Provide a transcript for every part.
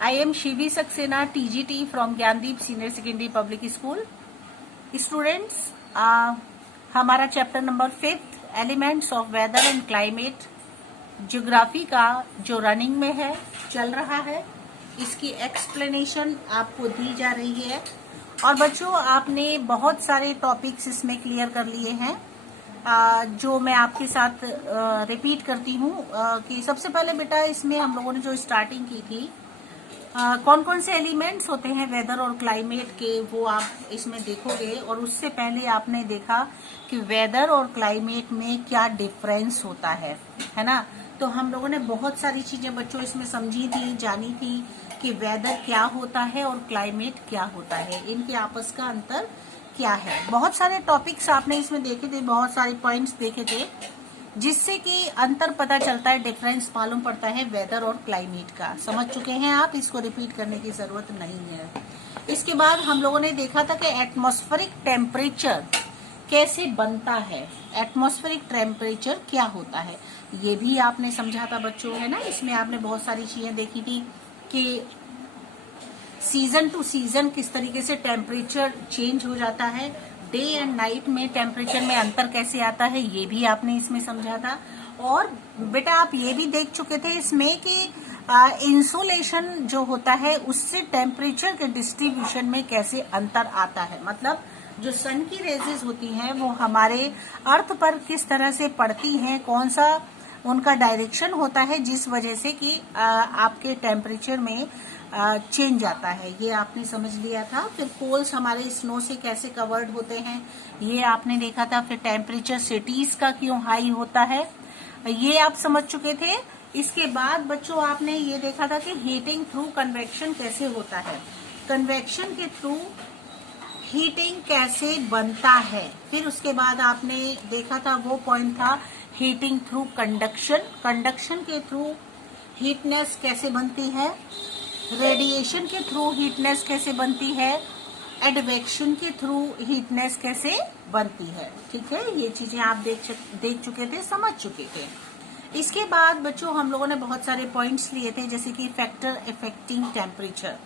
I am Shivi Saxena, TGT from Gyandeep Senior Secondary Public School. Students, हमारा chapter number 5 elements of weather and climate geography का जो running में है, चल रहा है, इसकी एक्सप्लेनेशन आपको दी जा रही है। और बच्चों, आपने बहुत सारे टॉपिक्स इसमें क्लियर कर लिए हैं, जो मैं आपके साथ रिपीट करती हूँ कि सबसे पहले बेटा इसमें हम लोगों ने जो स्टार्टिंग की थी, कौन कौन से एलिमेंट्स होते हैं वेदर और क्लाइमेट के, वो आप इसमें देखोगे। और उससे पहले आपने देखा कि वेदर और क्लाइमेट में क्या डिफरेंस होता है ना। तो हम लोगों ने बहुत सारी चीजें बच्चों इसमें समझी थी, जानी थी कि वेदर क्या होता है और क्लाइमेट क्या होता है, इनके आपस का अंतर क्या है। बहुत सारे टॉपिक्स आपने इसमें देखे थे, बहुत सारे पॉइंट्स देखे थे, जिससे कि अंतर पता चलता है, डिफरेंस मालूम पड़ता है वेदर और क्लाइमेट का। समझ चुके हैं आप, इसको रिपीट करने की जरूरत नहीं है। इसके बाद हम लोगों ने देखा था कि एटमॉस्फेरिक टेम्परेचर कैसे बनता है, एटमॉस्फेरिक टेम्परेचर क्या होता है, ये भी आपने समझा था बच्चों, है ना। इसमें आपने बहुत सारी चीजें देखी थी कि सीजन टू सीजन किस तरीके से टेम्परेचर चेंज हो जाता है, डे एंड नाइट में टेम्परेचर में अंतर कैसे आता है, ये भी आपने इसमें समझा था। और बेटा आप ये भी देख चुके थे इसमें कि इंसोलेशन जो होता है उससे टेम्परेचर के डिस्ट्रीब्यूशन में कैसे अंतर आता है। मतलब जो सन की रेजेस होती हैं वो हमारे अर्थ पर किस तरह से पड़ती हैं, कौन सा उनका डायरेक्शन होता है, जिस वजह से कि आपके टेम्परेचर में चेंज आता है, ये आपने समझ लिया था। फिर पोल्स हमारे स्नो से कैसे कवर्ड होते हैं, ये आपने देखा था। फिर टेम्परेचर सिटीज का क्यों हाई होता है, ये आप समझ चुके थे। इसके बाद बच्चों आपने ये देखा था कि हीटिंग थ्रू कन्वेक्शन कैसे होता है, कन्वेक्शन के थ्रू हीटिंग कैसे बनता है। फिर उसके बाद आपने देखा था वो पॉइंट था हीटिंग थ्रू कंडक्शन, कंडक्शन के थ्रू हीटनेस कैसे बनती है, रेडिएशन के थ्रू हीटनेस कैसे बनती है, एडवेक्शन के थ्रू हीटनेस कैसे बनती है। ठीक है, ये चीजें आप देख चुके थे, समझ चुके थे। इसके बाद बच्चों हम लोगों ने बहुत सारे पॉइंट्स लिए थे, जैसे कि फैक्टर अफेक्टिंग टेम्परेचर,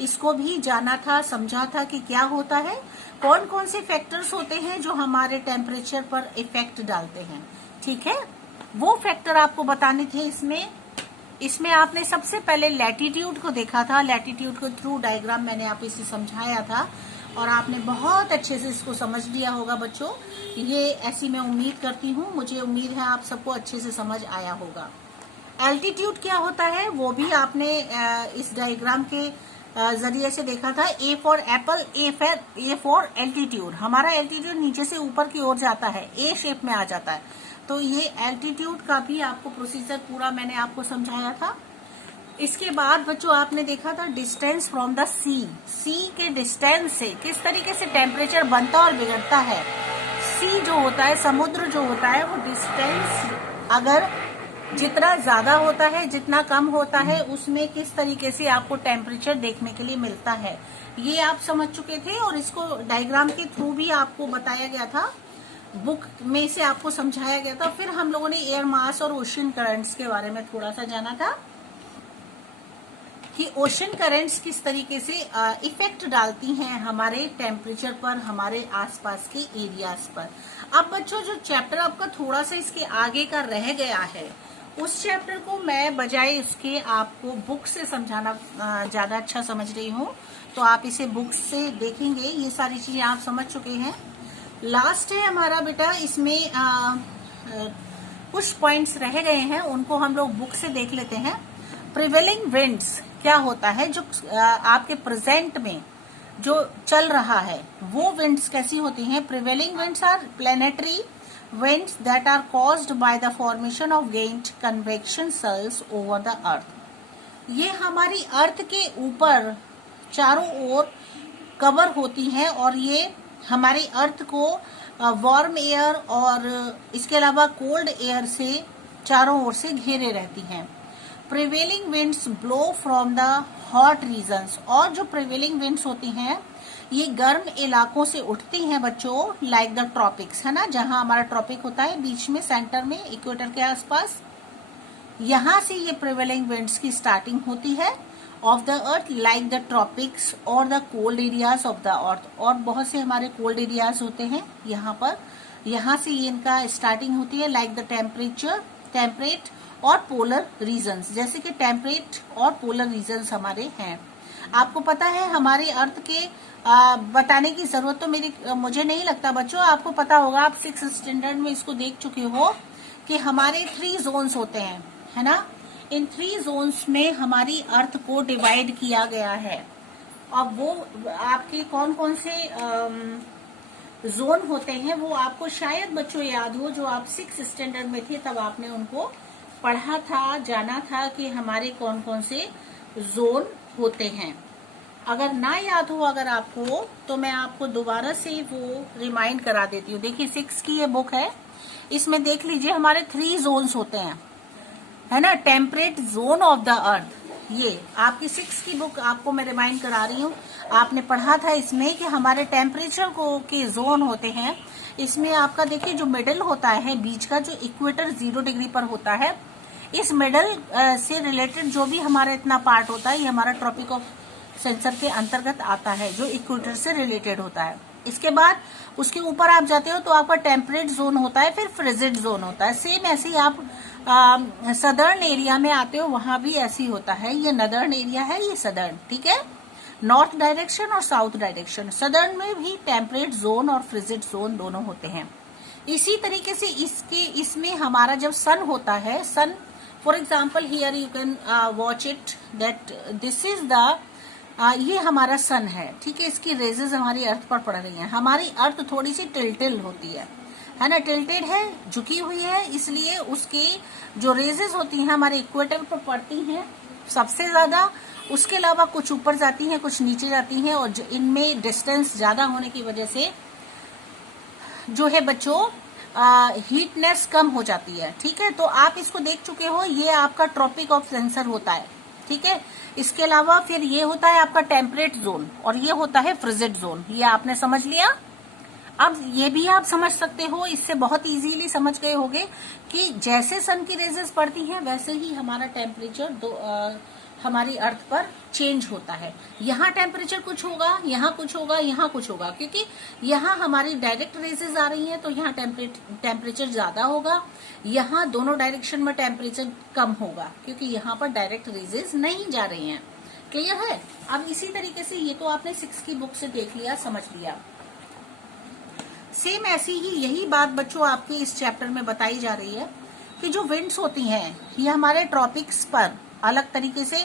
इसको भी जाना था, समझा था कि क्या होता है, कौन कौन से फैक्टर्स होते हैं जो हमारे टेम्परेचर पर इफेक्ट डालते हैं। ठीक है, वो फैक्टर आपको बताने थे इसमें आपने सबसे पहले लैटिट्यूड को देखा था। लैटिट्यूड को थ्रू डायग्राम मैंने आप इसे समझाया था और आपने बहुत अच्छे से इसको समझ लिया होगा बच्चों। ये ऐसी मैं उम्मीद करती हूँ, मुझे उम्मीद है आप सबको अच्छे से समझ आया होगा। एल्टीट्यूड क्या होता है वो भी आपने इस डायग्राम के जरिए से देखा था। A for Apple, A for altitude, हमारा एल्टीट्यूड नीचे से ऊपर की ओर जाता है, ए शेप में आ जाता है। तो ये एल्टीट्यूड का भी आपको प्रोसीजर पूरा मैंने आपको समझाया था। इसके बाद बच्चों आपने देखा था डिस्टेंस फ्रॉम द सी, सी के डिस्टेंस से किस तरीके से टेम्परेचर बनता और बिगड़ता है। सी जो होता है, समुद्र जो होता है, वो डिस्टेंस अगर जितना ज्यादा होता है जितना कम होता है उसमें किस तरीके से आपको टेम्परेचर देखने के लिए मिलता है, ये आप समझ चुके थे। और इसको डायग्राम के थ्रू भी आपको बताया गया था, बुक में से आपको समझाया गया था। फिर हम लोगों ने एयर मास और ओशन करंट्स के बारे में थोड़ा सा जाना था कि ओशन करंट्स किस तरीके से इफेक्ट डालती हैं हमारे टेम्परेचर पर, हमारे आसपास के एरियाज पर। अब बच्चों जो चैप्टर आपका थोड़ा सा इसके आगे का रह गया है, उस चैप्टर को मैं बजाय इसके आपको बुक से समझाना ज्यादा अच्छा समझ रही हूँ, तो आप इसे बुक से देखेंगे। ये सारी चीजें आप समझ चुके हैं। लास्ट है हमारा बेटा, इसमें कुछ पॉइंट्स रह गए हैं, उनको हम लोग बुक से देख लेते हैं। प्रिवेलिंग विंड्स क्या होता है, जो आपके प्रेजेंट में जो चल रहा है वो विंड्स कैसी होती हैं। Prevailing winds are planetary winds that are caused by the formation of gained convection cells over the earth। ये हमारी अर्थ के ऊपर चारों ओर कवर होती हैं और ये हमारी अर्थ को वार्म एयर और इसके अलावा कोल्ड एयर से चारों ओर से घेरे रहती हैं। Prevailing winds blow from the hot regions, और जो प्रिवेलिंग विंड्स होती हैं ये गर्म इलाकों से उठती हैं बच्चों, लाइक द ट्रॉपिक्स, है ना, जहां हमारा ट्रॉपिक होता है बीच में, सेंटर में, इक्वेटर के आसपास, यहां से ये प्रिवेलिंग विंड्स की स्टार्टिंग होती है of the earth like the tropics और the cold areas of the earth. और बहुत से हमारे कोल्ड एरियाज होते हैं यहाँ पर, यहाँ से इनका स्टार्टिंग होती है। लाइक द टेम्परेट और पोलर रीजन्स, जैसे कि टेम्परेट और पोलर रीजन्स हमारे हैं। आपको पता है हमारे अर्थ के बताने की जरूरत तो मुझे नहीं लगता बच्चों, आपको पता होगा, आप 6th स्टैंडर्ड में इसको देख चुके हो कि हमारे 3 जोन्स होते हैं, है ना। इन 3 जोन्स में हमारी अर्थ को डिवाइड किया गया है। अब वो आपके कौन कौन से जोन होते हैं वो आपको शायद बच्चों याद हो, जो आप 6th स्टैंडर्ड में थे तब आपने उनको पढ़ा था, जाना था कि हमारे कौन कौन से जोन होते हैं। अगर ना याद हो अगर आपको, तो मैं आपको दोबारा से वो रिमाइंड करा देती हूँ। देखिए 6 की ये बुक है, इसमें देख लीजिए हमारे 3 जोन्स होते हैं, है ना। टेम्परेट जोन ऑफ द अर्थ, ये आपकी 6 की बुक आपको मैं रिमाइंड करा रही हूँ। आपने पढ़ा था इसमें कि हमारे टेम्परेचर को के जोन होते हैं। इसमें आपका देखिए जो मिडल होता है, बीच का जो इक्वेटर 0 डिग्री पर होता है, इस मिडल से रिलेटेड जो भी हमारा इतना पार्ट होता है, ये हमारा ट्रॉपिक ऑफ सेंसर के अंतर्गत आता है, जो इक्वेटर से रिलेटेड होता है। इसके बाद उसके ऊपर आप जाते हो तो आपका टेम्परेट जोन होता है, फिर फ्रिजिड जोन होता है। सेम ऐसे ही आप सदर्न एरिया में आते हो, वहां भी ऐसे ही होता है। ये नदर्न एरिया है, ये सदर्न, ठीक है। नॉर्थ डायरेक्शन और साउथ डायरेक्शन, सदर्न में भी टेम्परेट जोन और फ्रिजिड जोन दोनों होते हैं। इसी तरीके से इसमें हमारा जब सन होता है, sun for example here you can watch it that this is the ये हमारा सन है, ठीक है। इसकी रेजेस हमारी अर्थ पर पड़ रही हैं। हमारी अर्थ थोड़ी सी टिल्टेड होती है ना, टिल्टेड है, झुकी हुई है, इसलिए उसकी जो रेजेस होती हैं हमारे इक्वेटर पर पड़ती हैं सबसे ज्यादा। उसके अलावा कुछ ऊपर जाती हैं, कुछ नीचे जाती हैं, और इनमें डिस्टेंस ज्यादा होने की वजह से जो है बच्चों हीटनेस कम हो जाती है, ठीक है। तो आप इसको देख चुके हो, ये आपका ट्रॉपिक ऑफ सेंसर होता है, ठीक है। इसके अलावा फिर ये होता है आपका टेम्परेट जोन और ये होता है फ्रिजिड जोन, ये आपने समझ लिया। अब ये भी आप समझ सकते हो, इससे बहुत इजीली समझ गए होगे कि जैसे सन की रेजेस पड़ती हैं वैसे ही हमारा टेम्परेचर हमारी अर्थ पर चेंज होता है। यहाँ टेम्परेचर कुछ होगा, यहाँ कुछ होगा, यहाँ कुछ होगा, क्योंकि यहाँ हमारी डायरेक्ट रेजेस आ रही हैं तो यहाँ टेम्परेचर ज्यादा होगा। यहाँ दोनों डायरेक्शन में टेम्परेचर कम होगा क्योंकि यहाँ पर डायरेक्ट रेजेस नहीं जा रही हैं। क्लियर है। अब इसी तरीके से ये तो आपने 6 की बुक से देख लिया, समझ लिया। सेम ऐसी ही यही बात बच्चों आपके इस चैप्टर में बताई जा रही है कि जो विंड्स होती हैं ये हमारे ट्रॉपिक्स पर अलग तरीके से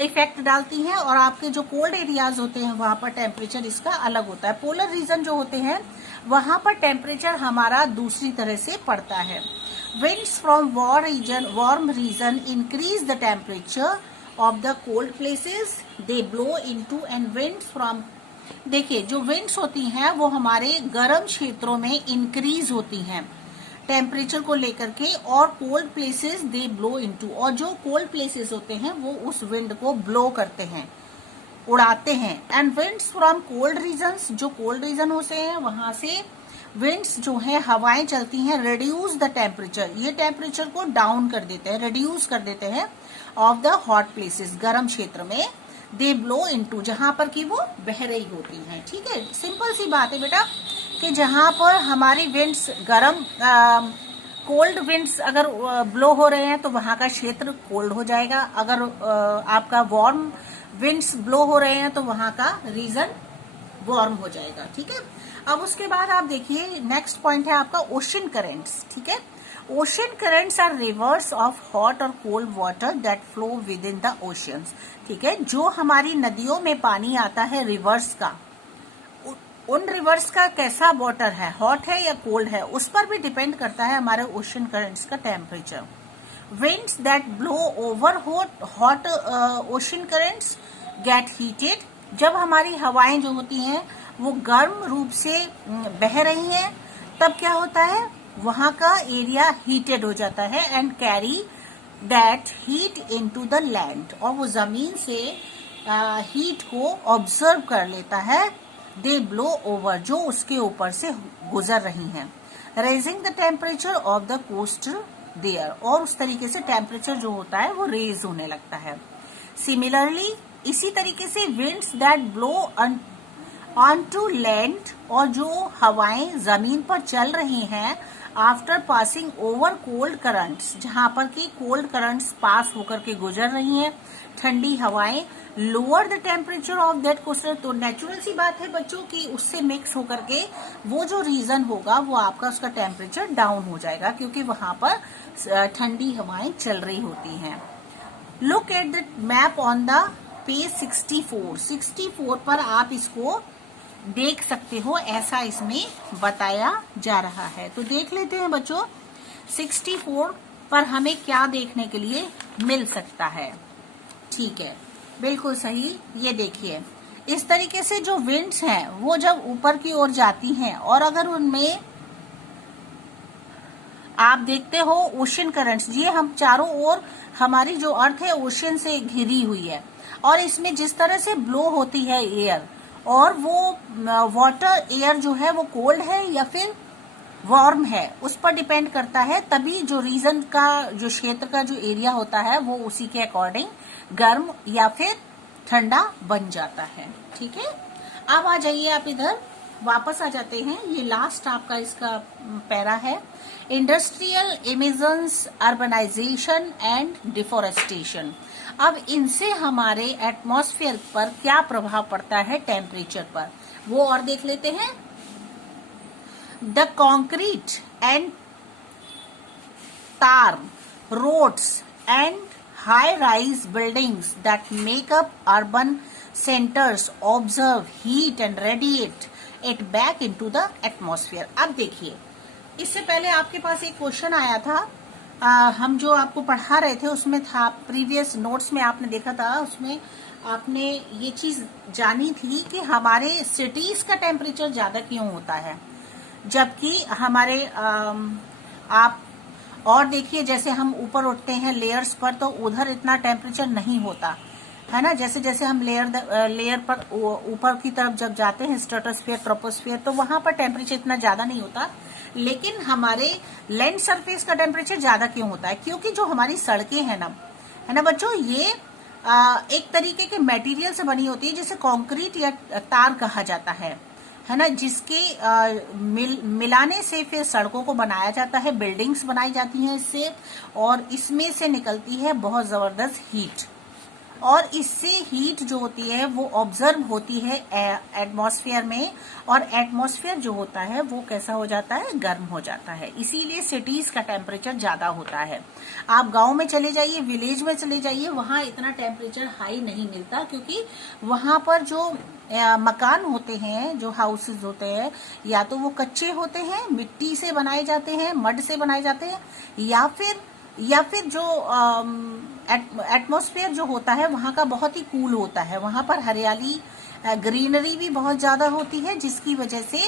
इफेक्ट डालती हैं और आपके जो कोल्ड एरियाज होते हैं वहां पर टेम्परेचर इसका अलग होता है। पोलर रीजन जो होते हैं वहां पर टेम्परेचर हमारा दूसरी तरह से पड़ता है। Winds from warm region increase the temperature of the cold places, they blow into and winds from, देखिए जो विंड्स होती हैं वो हमारे गर्म क्षेत्रों में इंक्रीज होती हैं टेम्परेचर को लेकर के, और cold places they blow into, और जो कोल्ड प्लेसेस होते हैं वो उस विंड को ब्लो करते हैं, उड़ाते हैं। And winds from cold regions, जो कोल्ड रीजन होते हैं वहां से विंड्स जो है हवाएं चलती हैं, रिड्यूस द टेम्परेचर, ये टेम्परेचर को डाउन कर देते हैं, रिड्यूस कर देते हैं ऑफ द हॉट प्लेसेस, गर्म क्षेत्र में। दे ब्लो इनटू, जहां पर कि वो बह रही होती हैं, ठीक है। सिंपल सी बात है बेटा कि जहां पर हमारी विंड्स गर्म कोल्ड विंड्स अगर ब्लो हो रहे हैं तो वहां का क्षेत्र कोल्ड हो जाएगा। अगर आपका वार्म विंड्स ब्लो हो रहे हैं तो वहां का रीजन वार्म हो जाएगा, ठीक है। अब उसके बाद आप देखिए नेक्स्ट पॉइंट है आपका ओशन करेंट्स, ठीक है। Ocean currents are rivers of hot और cold water that flow within the oceans, ठीक है। जो हमारी नदियों में पानी आता है रिवर्स का, उन रिवर्स का कैसा वाटर है, हॉट है या कोल्ड है, उस पर भी डिपेंड करता है हमारे ओशन करंट्स का temperature. Winds that blow over hot ocean currents gate heated, जब हमारी हवाएं जो होती हैं वो गर्म रूप से बह रही हैं तब क्या होता है वहां का एरिया हीटेड हो जाता है and carry that heat into the land, और वो जमीन से हीट को ऑब्जर्व कर लेता है। दे ब्लो ओवर, जो उसके ऊपर से गुजर रही हैं, raising the temperature of the coast there, और उस तरीके से टेम्परेचर जो होता है वो रेज होने लगता है। सिमिलरली इसी तरीके से winds that blow on to land, और जो हवाएं जमीन पर चल रही हैं after passing over cold currents, जहां पर कि कोल्ड करंट्स पास होकर के गुजर रही हैं, ठंडी हवाएं, lower the temperature of that coaster. तो नेचुरल सी बात है बच्चों की उससे मिक्स होकर के वो जो रीजन होगा वो आपका उसका टेम्परेचर डाउन हो जाएगा, क्योंकि वहां पर ठंडी हवाएं चल रही होती हैं। Look at the map on the page 64 पर आप इसको देख सकते हो, ऐसा इसमें बताया जा रहा है। तो देख लेते हैं बच्चों 64 पर हमें क्या देखने के लिए मिल सकता है। ठीक है, बिल्कुल सही। ये देखिए इस तरीके से जो विंड्स हैं वो जब ऊपर की ओर जाती हैं और अगर उनमें आप देखते हो ओशन करंट्स, ये हम चारों ओर हमारी जो अर्थ है ओशन से घिरी हुई है, और इसमें जिस तरह से ब्लो होती है एयर, और वो वाटर एयर जो है वो कोल्ड है या फिर वार्म है उस पर डिपेंड करता है, तभी जो रीजन का जो क्षेत्र का जो एरिया होता है वो उसी के अकॉर्डिंग गर्म या फिर ठंडा बन जाता है। ठीक है, अब आ जाइए आप इधर वापस आ जाते हैं। ये लास्ट आपका इसका पैरा है, industrial emissions, urbanization and deforestation. अब इनसे हमारे एटमॉस्फेयर पर क्या प्रभाव पड़ता है टेम्परेचर पर, वो और देख लेते हैं। The concrete and tar roads and high rise buildings that make up urban centers observe heat and radiate it back into the atmosphere। अब देखिए इससे पहले आपके पास एक क्वेश्चन आया था, हम जो आपको पढ़ा रहे थे उसमें था, प्रीवियस नोट्स में आपने देखा था, उसमें आपने ये चीज जानी थी कि हमारे सिटीज का टेम्परेचर ज्यादा क्यों होता है, जबकि हमारे आप और देखिए जैसे हम ऊपर उठते हैं लेयर्स पर तो उधर इतना टेम्परेचर नहीं होता है ना। जैसे जैसे हम लेयर पर ऊपर की तरफ जब जाते हैं स्ट्रेटोस्फीयर, ट्रोपोस्फीयर, तो वहां पर टेम्परेचर इतना ज्यादा नहीं होता, लेकिन हमारे लैंड सरफेस का टेम्परेचर ज्यादा क्यों होता है, क्योंकि जो हमारी सड़कें हैं ना, है ना बच्चों, ये एक तरीके के मटेरियल से बनी होती है जिसे कंक्रीट या तार कहा जाता है ना, जिसके मिलाने से फिर सड़कों को बनाया जाता है, बिल्डिंग्स बनाई जाती हैं इससे, और इसमें से निकलती है बहुत जबरदस्त हीट, और इससे हीट जो होती है वो ऑब्जर्व होती है एटमॉस्फेयर में, और एटमॉस्फेयर जो होता है वो कैसा हो जाता है, गर्म हो जाता है। इसीलिए सिटीज का टेम्परेचर ज्यादा होता है। आप गांव में चले जाइए, विलेज में चले जाइए, वहां इतना टेम्परेचर हाई नहीं मिलता, क्योंकि वहां पर जो मकान होते हैं, जो हाउसेज होते हैं, या तो वो कच्चे होते हैं, मिट्टी से बनाए जाते हैं, मड से बनाए जाते हैं, या फिर जो एटमॉस्फेयर जो होता है वहां का बहुत ही कूल होता है, वहां पर हरियाली, ग्रीनरी भी बहुत ज्यादा होती है, जिसकी वजह से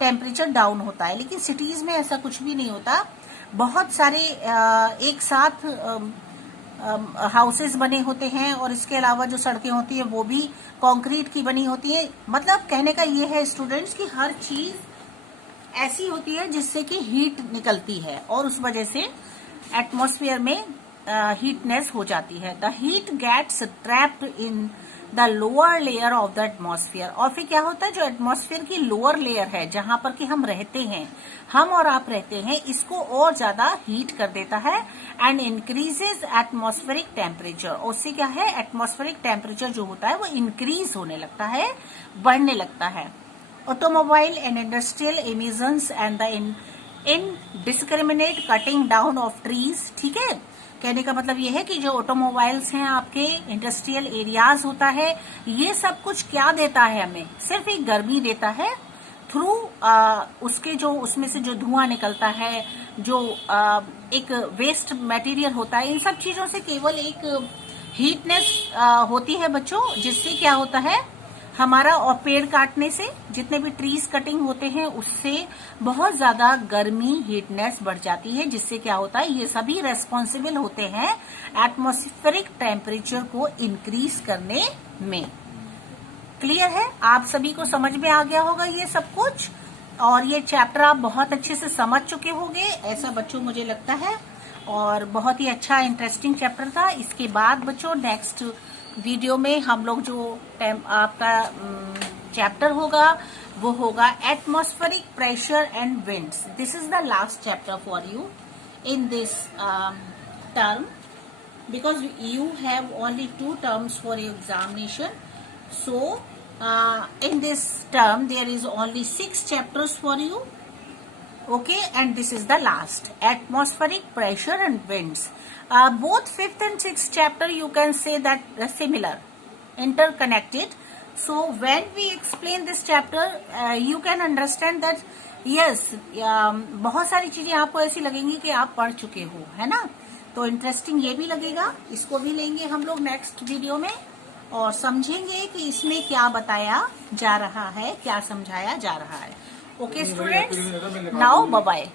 टेम्परेचर डाउन होता है। लेकिन सिटीज में ऐसा कुछ भी नहीं होता, बहुत सारे एक साथ हाउसेस बने होते हैं, और इसके अलावा जो सड़कें होती है वो भी कंक्रीट की बनी होती है। मतलब कहने का ये है स्टूडेंट्स कि हर चीज ऐसी होती है जिससे कि हीट निकलती है, और उस वजह से एटमॉस्फेयर में हीटनेस हो जाती है। The heat gets trapped in the lower layer of the atmosphere. और फिर क्या होता है, जो एटमॉस्फेयर की लोअर लेयर है जहां पर कि हम रहते हैं, हम और आप रहते हैं, इसको और ज्यादा हीट कर देता है, एंड इंक्रीजेज एटमॉस्फेरिक टेम्परेचर। उससे क्या है, एटमॉस्फेरिक टेम्परेचर जो होता है वो इंक्रीज होने लगता है, बढ़ने लगता है। Automobile and industrial emissions and the indiscriminate cutting down of trees. ठीक है, कहने का मतलब ये है कि जो ऑटोमोबाइल्स हैं, आपके इंडस्ट्रियल एरियाज होता है, ये सब कुछ क्या देता है, हमें सिर्फ एक गर्मी देता है थ्रू उसके जो उसमें से जो धुआं निकलता है, जो एक वेस्ट मटेरियल होता है, इन सब चीजों से केवल एक हीटनेस होती है बच्चों, जिससे क्या होता है हमारा, और पेड़ काटने से, जितने भी ट्रीज कटिंग होते हैं उससे बहुत ज्यादा गर्मी, हीटनेस बढ़ जाती है, जिससे क्या होता है, ये सभी रेस्पॉन्सिबल होते हैं एटमॉस्फेरिक टेम्परेचर को इंक्रीज करने में। क्लियर है, आप सभी को समझ में आ गया होगा ये सब कुछ, और ये चैप्टर आप बहुत अच्छे से समझ चुके होंगे, ऐसा बच्चों मुझे लगता है, और बहुत ही अच्छा इंटरेस्टिंग चैप्टर था। इसके बाद बच्चों नेक्स्ट वीडियो में हम लोग जो आपका चैप्टर होगा वो होगा atmospheric pressure and winds. This is the last chapter for you in this term, because you have only 2 terms for your examination. So in this term there is only 6 chapters for you. Okay, and this is the last, atmospheric pressure and winds. Both 5th and 6th chapter you can say that similar, interconnected. So when we explain this chapter you can understand that yes, बहुत सारी चीजें आपको ऐसी लगेंगी कि आप पढ़ चुके हो, है ना. तो इंटरेस्टिंग ये भी लगेगा, इसको भी लेंगे हम लोग नेक्स्ट वीडियो में और समझेंगे कि इसमें क्या बताया जा रहा है, क्या समझाया जा रहा है. Okay students, now bye bye.